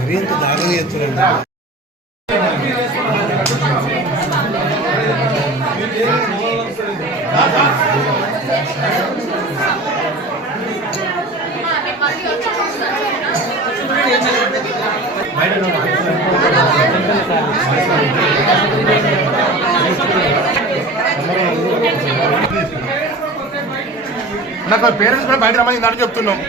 మరీ అంత దారుణంగా చేస్తున్నారండి నాకు పేరెంట్స్ కూడా బయట రమ్మని ఇందాక చెప్తున్నాం.